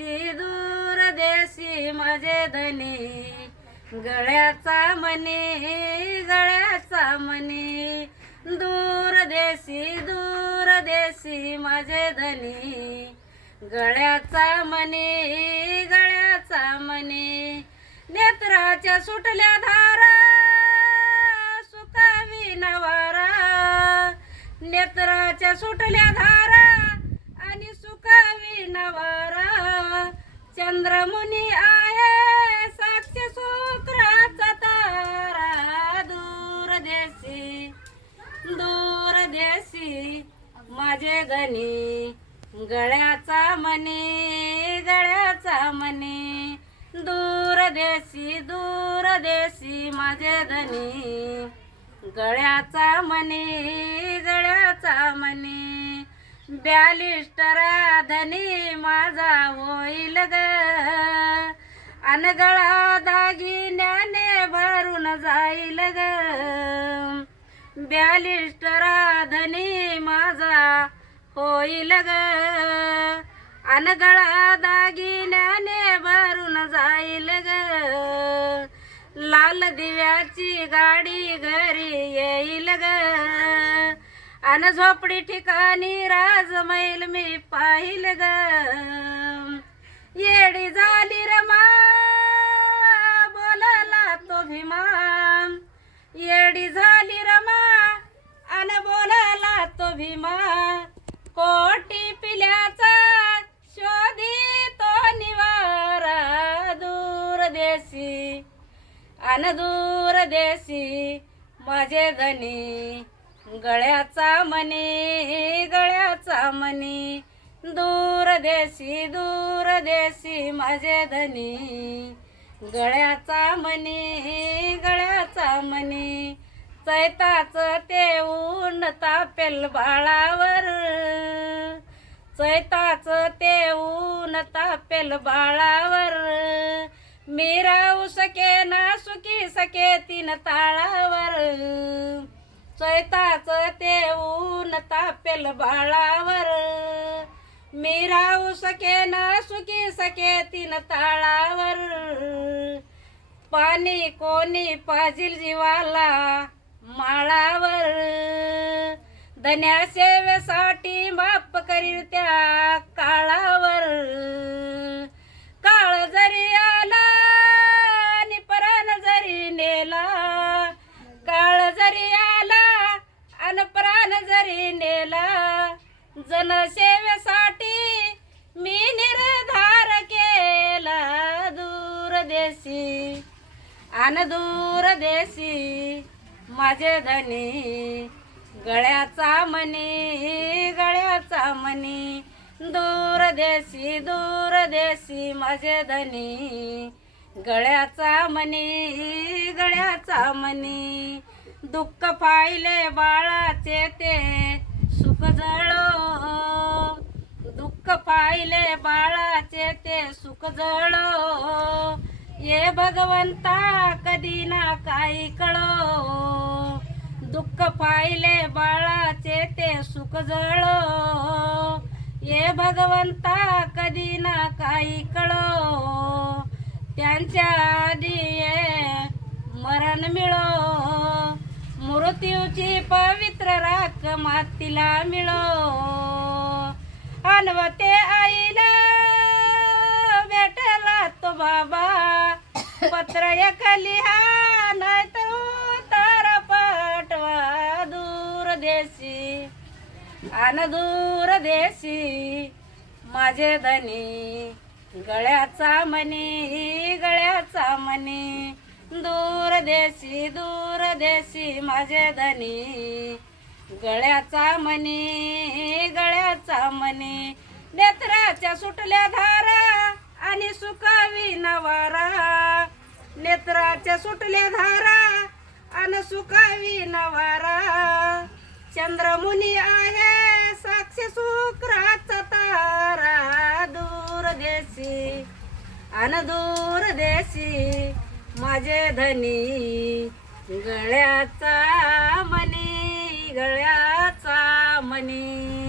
देशी दूर देशी माझे धनी. गळ्याचा मनी गळ्याचा मनी. दूर देशी दूर देशी माझे धनी. गळ्याचा मनी गळ्याचा मनी. नेत्राच्या सुटल्या धारा सुकावी नवारा. नेत्राच्या सुटल्या धारा चंद्रमुनी आहे साक्ष शुक्राचा तारा दूर देशी दूर देशी माझे गणी गळ्याचा मनी गळ्याचा मनी दूर देशी दूर देशी माझे धनी गळ्याचा मनी गळ्याचा ब्यालिष्टरा धनी माझा होईल ग. अनगळा दागिन्याने भरून जाईल ग. ब्यालिष्टरा धनी माझा होईल ग. अनगळा दागिन्याने भरून जाईल ग. लाल दिव्याची गाडी घरी येईल ग. अन झोपडी ठिकाणी राजमैल मी पाहिल ग. येडी झाली रमा बोलला तो भीमा येडी झाली रमा अन बोलला तो भीमा कोटी पिल्याचा शोधी तो निवारा दूर देशी. अन दूर माझे धनी. गळ्याचा मने गळ्याचा मने. दूर देशी दूर देशी माझे धनी. गळ्याचा मने गळ्याचा मने. चैताच ते ऊन तापेल बाळावर चैताच ते ऊन तापेल बाळावर मी राहू सके ना सुखी सके तीन ताळावर. चैताच ते ऊन तापेल बाळावर. मी राहू सके ना सुखी सके तीन ताळावर. पाणी कोणी पाजील जीवाला माळावर. धन्या सेवेसाठी माप करील त्या काळावर. जनसेवेसाठी मी निर्धार केला दूरदेशी. आन माझे धनी गळ्याचा मनी गळ्याचा मनी. दूरदेशी दूरदेशी माझे धनी गळ्याचा मनी गळ्याचा मनी. दुःख पाहिले बाळाचे ते सुख जळो दुःख पाहिले बाळाचे ते सुख जळो. ये भगवंता कधी ना काही कळो. दुःख पाहिले बाळाचे ते सुख जळो. ये भगवंता कधी ना काही कळो. त्यांच्या आधी ये मरण मिळो. मृत्यूची पवित्र राख मातीला मिळो. अनवते आईला भेटला तो बाबा. पत्र एक लिहा नाही तर उतार पाठवा. दूर देशी अन दूर देशी माझे धनी. गळ्याचा मनी गळ्याचा मनी. दूर देशी दूर देशी माझे धनी. गळ्याचा मने गळ्याचा मने नेत्राच्या सुटल्या धारा आणि सुकावी नवारा. नेत्राच्या सुटल्या धारा आणि सुकावी नवारा. चंद्रमुनी आहे साक्षी शुक्राचा तारा. दूर देशी अन दूर देशी माझे धनी. गळ्याचा मने गळ्याचा मनी